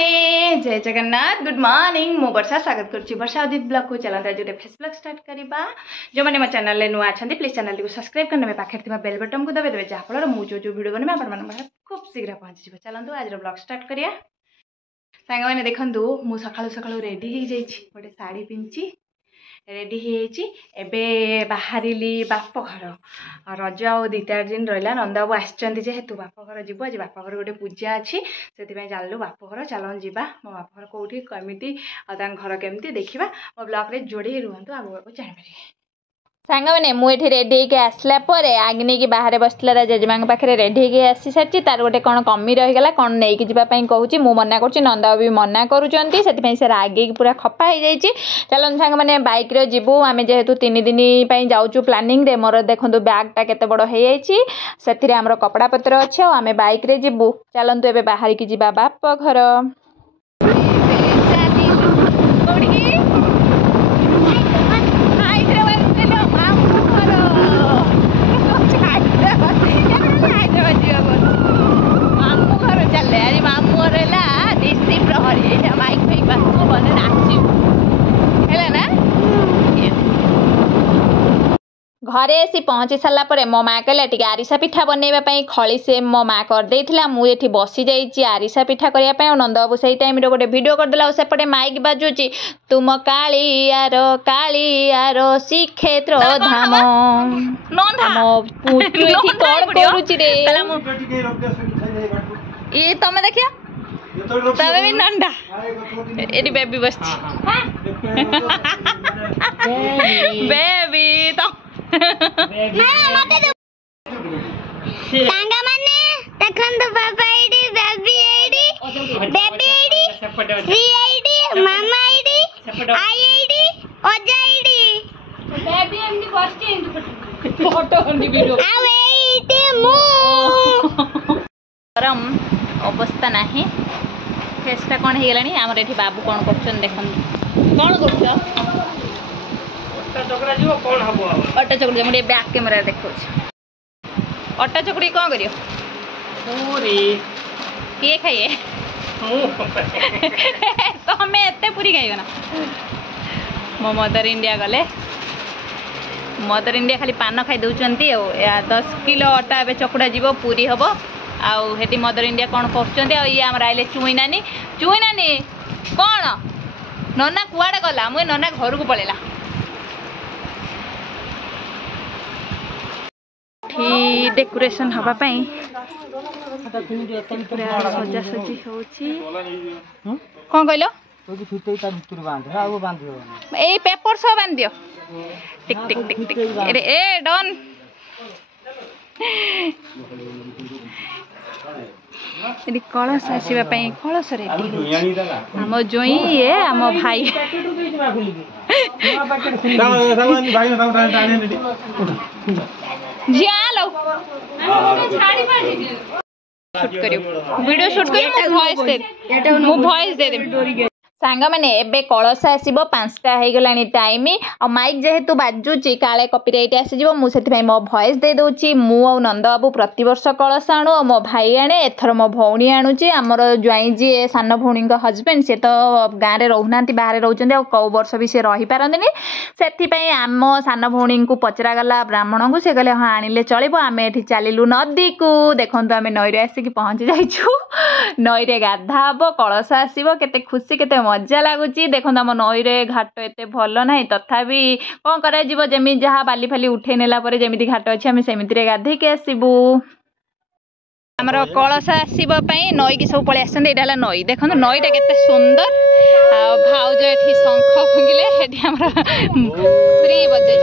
मैंने जय Jagannath good morning मु वर्षा स्वागत करुच्ची वर्षा उदित ब्लॉग को चलते आज गोटे फेस ब्लॉग स्टार्ट करवा जो मैंने मो चैनल नुआ अच्छा प्लीज चैनल को सब्सक्राइब करने पाखे बेल बटन को दबाई देवे जहाँफल मुझे जो वीडियो बने आप खूब शीघ्र पहुँची चलते आज ब्लॉग स्टार्ट करिया सांग मैंने देखु मु सका सका रेडी हो गोटे शाढ़ी पिंधि रेडी होबे बाहरी बाप घर रज आ 2-4 दिन रहा नंदा बाबू आसचंती जेहेतु बाप घर जीव आज बाप घर गोटे पूजा अच्छी से चलू बाप घर चल जा मो बाप घर कौटी कमी घर केमती देखा मो ब्लॉग रे जोड़े रुहतु आगू जापर सांग मैंने मुझे रेडी होके आसला आगे की बाहर बसला जेजेमा पाखे रेडी होके आसी सारी तार गोटे कौन कमी रहीगला कौन नहीं जावाई कहूँ मु मना कर नंदा भी मना करुँच से रागे पूरा खपा हो जाइए चलो सांग मैंने बाइक रे जीवु आम जेहेतु 3 दिन जाऊँ प्लानिंग रे मोर देखो बैगटा केते बड़ हो जाइए आमर कपड़ा पत्र अच्छे आम बाइक रे जीवु चलतु ए बाहर की जा बाप घर घरे आसी पहुँची सारापर मो माँ कहला टी आरिसा पिठा बनवाई खली से मो माँ करदे मुझे बसी जाइए आरिसा पिठा करने नंद बाबू से टाइम गोटे वीडियो करदेला सेपटे माइक बाजुची तुम कालियार श्रीक्षेत्र धाम ये तमें देखिया तमें भी नंदा ये बेबी बस बेबी तो सांगा माने देखंदो पापा ID baby ID Shri ID mama ID I ID ओजा आईडी बेबी एमनी बसची फोटो ओनली वीडियो आ वेट मु गरम अवस्था नाही फेसटा कोन हे गेलानी हमर एठी बाबू कोन करछन देखन कोन करछ अट्टा चकड़ा जीव कोन हबो अट्टा चकड़ी मुझे बैक कैमरा देखो अट्टा चकड़ी कौन करियो पूरी किए खाइए तो हमें एते पूरी खाइयो ना मो मदर इंडिया गले मदर इंडिया खाली पान खाई दउचंती 10 किलो अट्टा ए चकड़ा जीव पूरी हबो आउ हेटी मदर इंडिया कौन करछंती आ ये हमरा आइले चुई नानी कौन नना कुआडे गला मुई नना घर को पळेला डेकोरेशन हवा पाई सजासजी होची कौन कहलो ए पेपर सब बांध दियो टिक टिक टिक टिक ए डन कलश आसवा कलश रेडी आम जोई ये आम भाई शूट करियो वीडियो शूट करियो मु वॉइस दे सांग मैंने एबे कलश आसो 5टा हो गला टाइम आ माइक जेहेतु बाजुची काले कॉपीराइट आसीज मुझे मो वॉइस दे दूची मु आ नंद बाबू प्रतिवर्ष कलश आणु मो भाई आने एथर मो भौणी आणुची आमर ज्वाई जी सान भौणी हजबैंड से तो गाँव में रोना बाहर रोचे कौ वर्ष भी सी रही पारती से आम सान भौणी को पचरा गला ब्राह्मण को से कहले हाँ आनिले चलो आम ये चलू नदी को देखो आम नई आसिक पहुँची जाइछु नई गाधा हम कलश आसो केते खुशी केते मजा लगुच देखो आम नई रे घाट एत भल ना तथापि कौन कर जमी जहाँ बाली फाली उठे नेला जमी घाट अच्छे आम सेमती गाधेक आसबू आमर कलश आसवाई नई की सब पलि आसते यहाँ नई देखो नईटा केते सुंदर भाउज ये शंख फुंगिले श्री बजे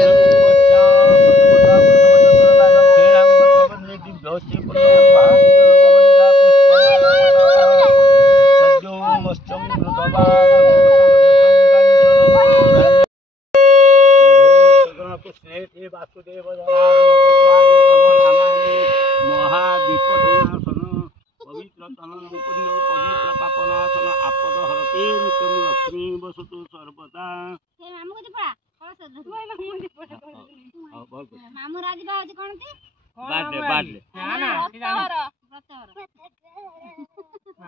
मामू राज बाबू कौन ବାଡେ ବାଡେ ନା ନା ସେ ଜାଣି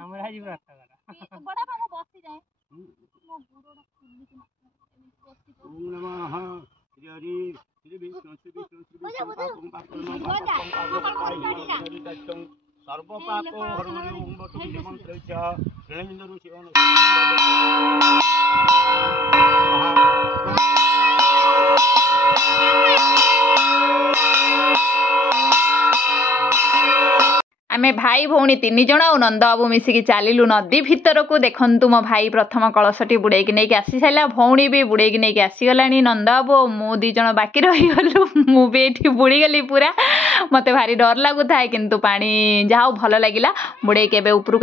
ଆମର ଆଜି ବ୍ରତ କର ବଡ ବାବା ବସି ଯାଏ ମୋ ଗୁଡଟା ଖୁଲିକି ଓମ୍ ନମଃ ହରି ଶ୍ରୀ ବିଷ୍ଣୁ ସର୍ବ ପାପ ହରି ଓମ୍ ବଟୁ ମନ୍ତ୍ରଚ୍ଛ ତ୍ରିନେନ୍ଦ୍ର ଶିବନ आमे भाई भौणी 3 जण और नंद बाबू मिसिकी चलिलु नदी भितर को देखंतु मो भाई प्रथम कलशटी बुड़ेकी नहीं आसी सारा भौणी भी बुड़ेकी नहीं आसीगलानी नंद बाबू मु 2 जण बाकी रहीगलु मु भी एठी बुड़ी गली पूरा मते भारी डर लागु थाए किंतु पानी जाओ भल लागिला बुड़ेकी एबे उपरु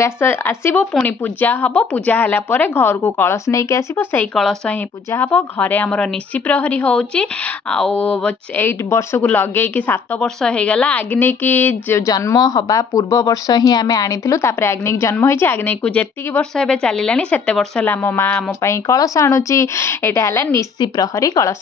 आसीबो पुणी पूजा हबो पूजा हला परे घर को कलश नहीं के आसीबो सेही कलश ही पूजा हबो घरे हमर निशी प्रहरी होउची आ 8 वर्ष को लगे कि 7 वर्ष हे गला अग्नि की जन्म हबा पूर्व वर्ष ही आम आनी तापर अग्नि जन्म होती अग्नि को जेतिकी वर्ष एबे चलिलानी सेते वर्ष है मो माँ आम कलश आणुची एटा हला निशी प्रहरी कलश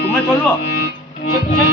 तुम्हें चलो तुम्हें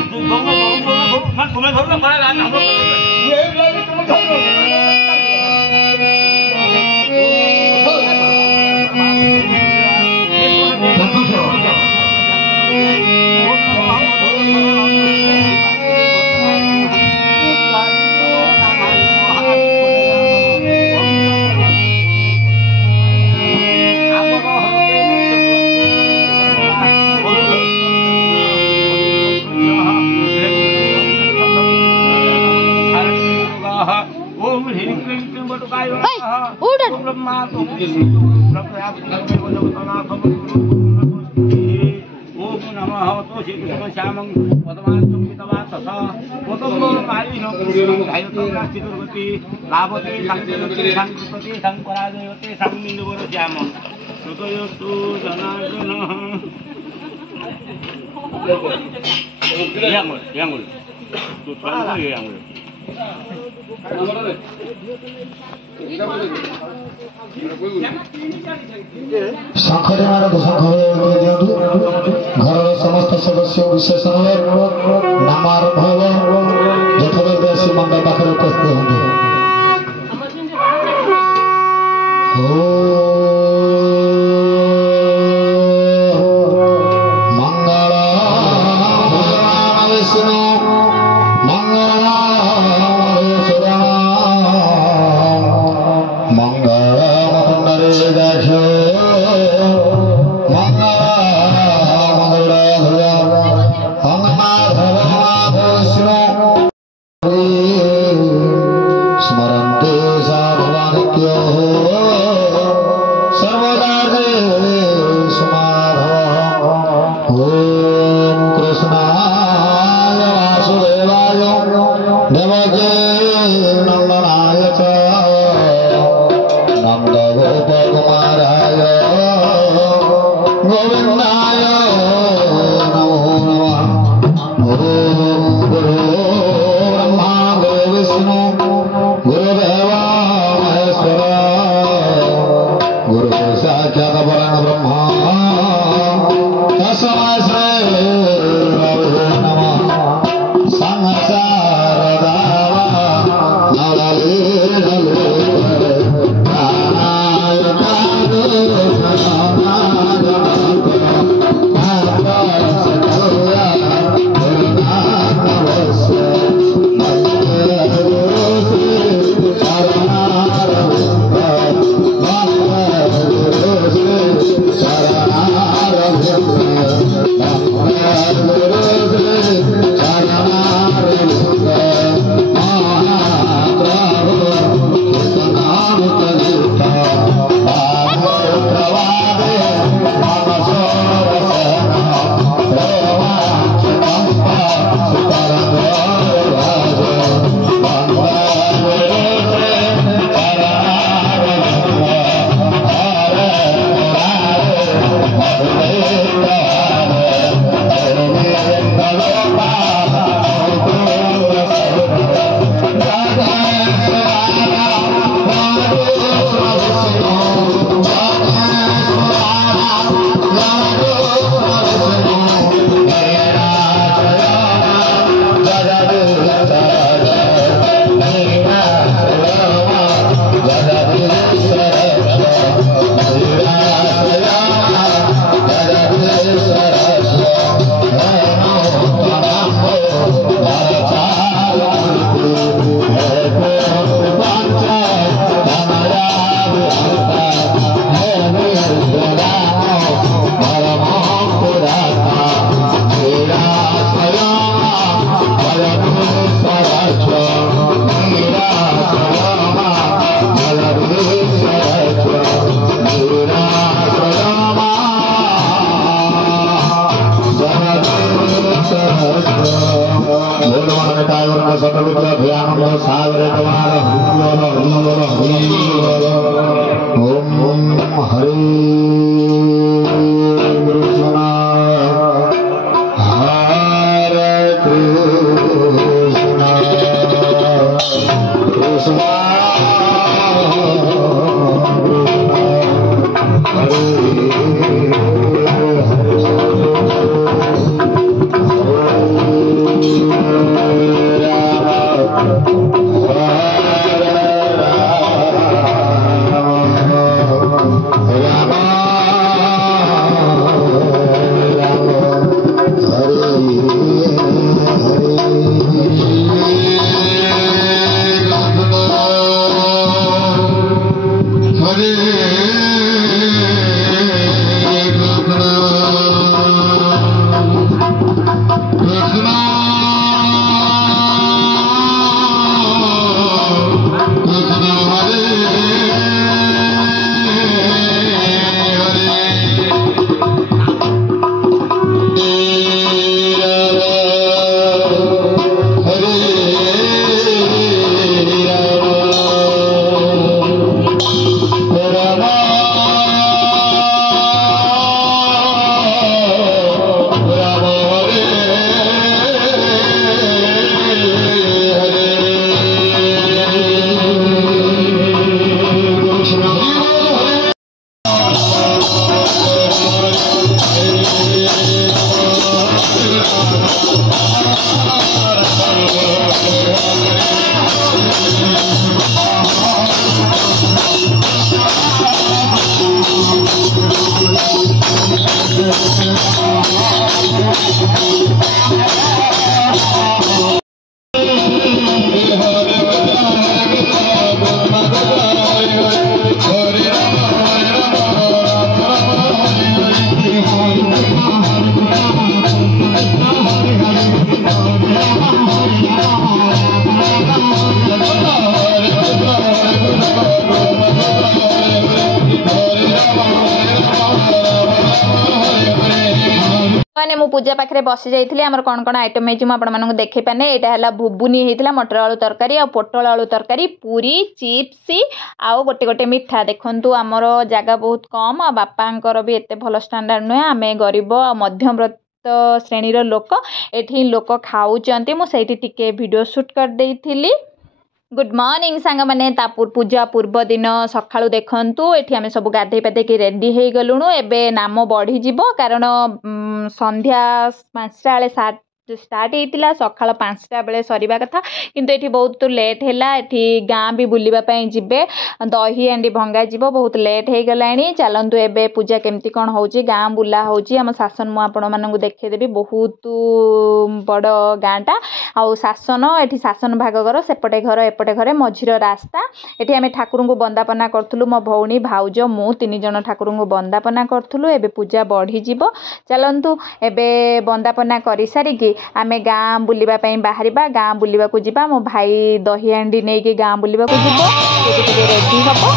घर समस्त सदस्य विशेष नाम आरंभ यथाशी मंडल पाखे उपस्थित होंगे ब्रह्मा मैंने मु पूजा पाखे बसी जाइए आमर कौन कौन आइटम है आपको देखी पाने यहाँ है भुबुनी होता मटर आलू तरकारी आ पोटल आलू तरकारी पूरी चिप्स आउ गोटे गोटे मिठा देखु आमर जगह बहुत कम आ बापांकर भी एत भल स्टैंडर्ड नुहे आम गरीब आ मध्यमवर्त श्रेणीर लोक ये लोक खाऊँच मुझे टिके वीडियो शूट कर देइथिली। गुड मॉर्निंग सांग मैंने पूजा पूर्व दिन सकाळु देखंतु एठी आमे सब गाधे पाधे के रेडी हे गलुनु एबे नाम बढ़ी जिवो कारण संध्या 5टा बेले स्टार्ट होता सकाल 5टा बेले सरीबा कथा किंतु एठी बहुत लेट हैला एठी गाँ भी बुलिबा पई जिबे दही हांडी भंगा जिवो बहुत लेट हो गलानी चलंतु एबे पूजा केमती कौन होची गाँ बुला होची आम शासन मु आपण मानकु देखेदेबी बहुत बड़ गाँटा आउ शासन एठी शासन भाग घर सेपटे घर एपटे घर मझीर रास्ता एठी आमे ठाकुर को बंदापना करथुलु मो भौणी भाउज मु 3 जन ठाकुर को बंदापना करथुलु एबे पूजा बढ़ी जिवो चलंतु एबे बंदापना करि सारी कि आमे गाँ बुलिबा पई बाहरिबा गाँ बुलिबा को जिबा मो भाई दही हांडी नै कि गाँ बुलिबा को जिवो रेडी हबो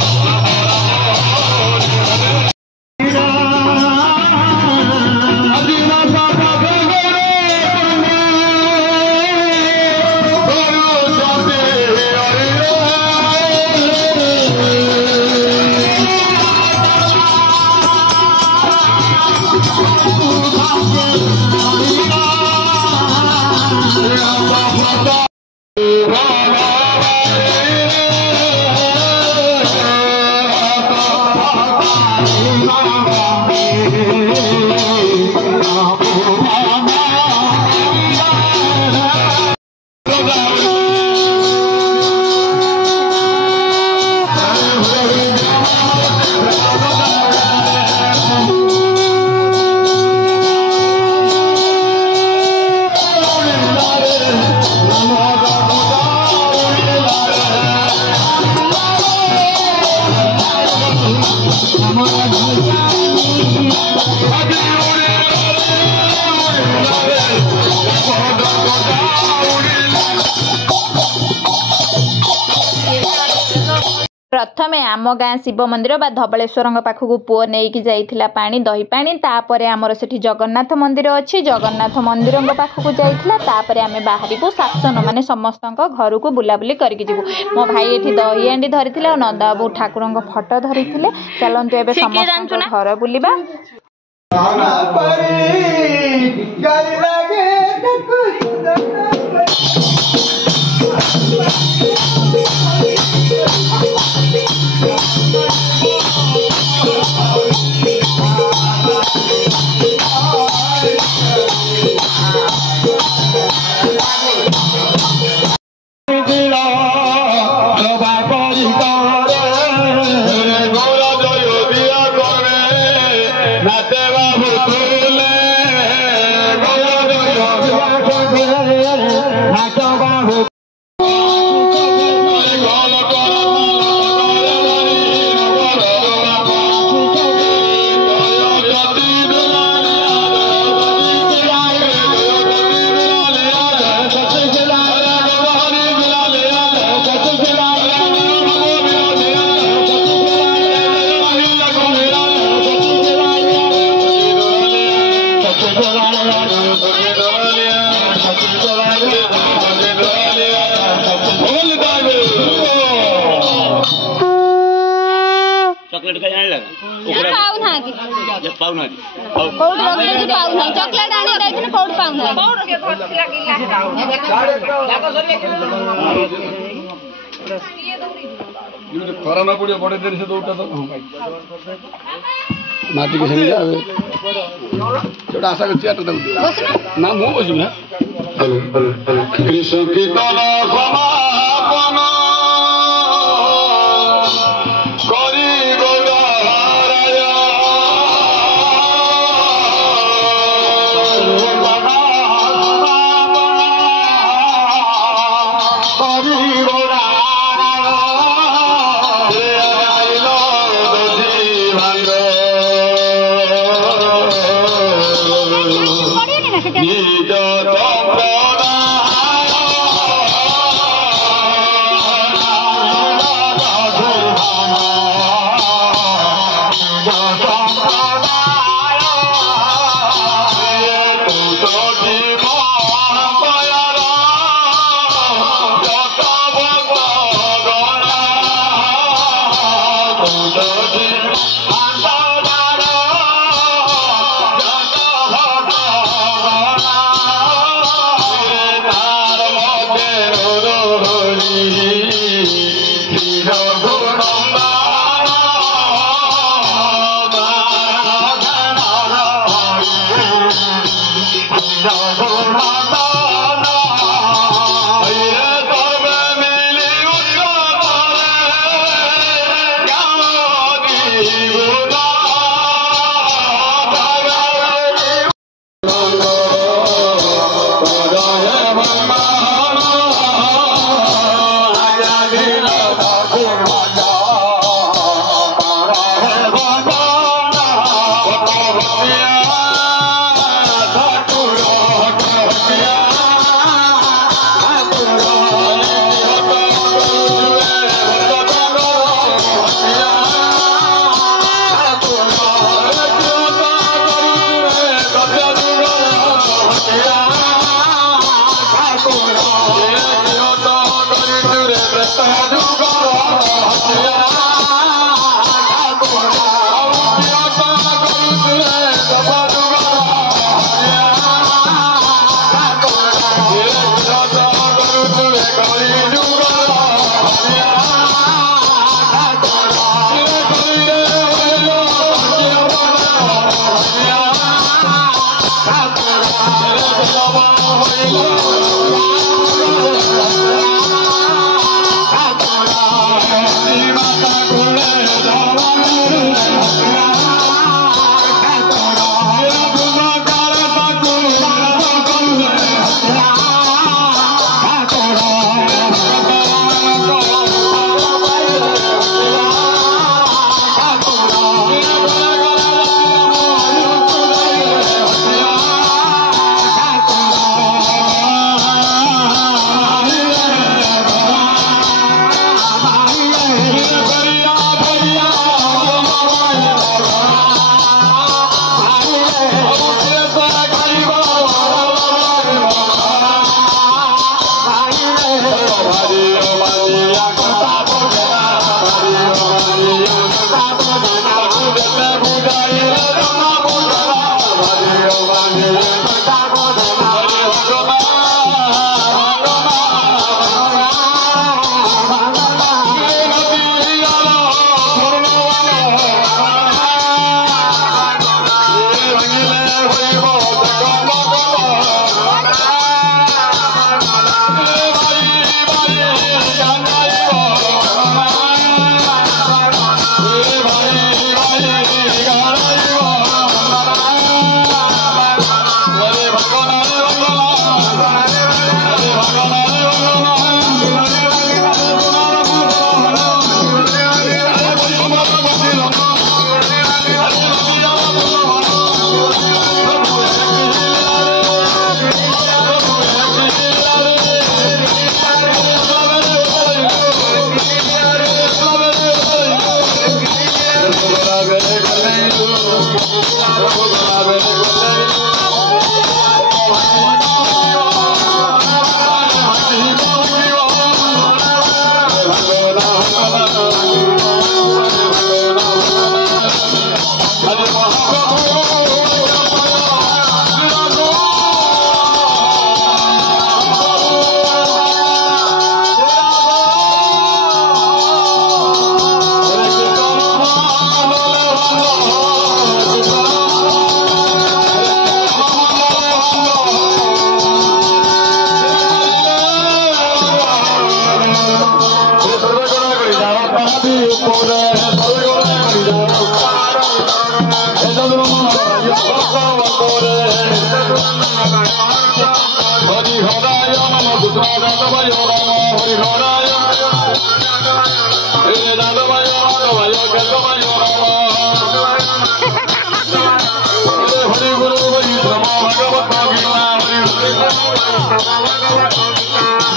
प्रथमे आम गाँ शिव मंदिर बा धबलेश्वर पाखक पुओ नहीं जाइथिला पानी दही पानी तापर आमर सेठी जगन्नाथ मंदिर अच्छी जगन्नाथ मंदिर पाखक जाइथिला तापर आमे बाहरिबु शासन माने समस्त घर को बुलाबुली करके जीवु मो भाई एठी दही हांडी धरिथिले नंदा बाबू ठाकुर फोटो धरिथिले चलंतु एबे समस्त घर बुलिबा खरा ना पड़े बड़े देर से दौड़ता तो माटी के संग जावे जोड़ा आशा के चिया तो ना मु बसु ना कृष्ण की तन समापन करी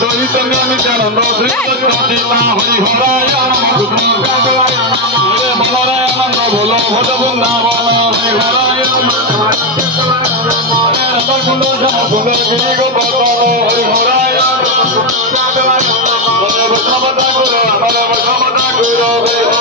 দৈতন্য নিত্যানন্দ শ্রী সত্যজিতা হরি হরায় হে মনরায় আনন্দ ভোল ভজ বৃন্দাবন হরি হরায় রাধাকুণ্ড শ্যামকুণ্ড গিরি গোপতন হরি হরায় বৈষ্ণব ঠাকুর আমার বৈষ্ণব ঠাকুর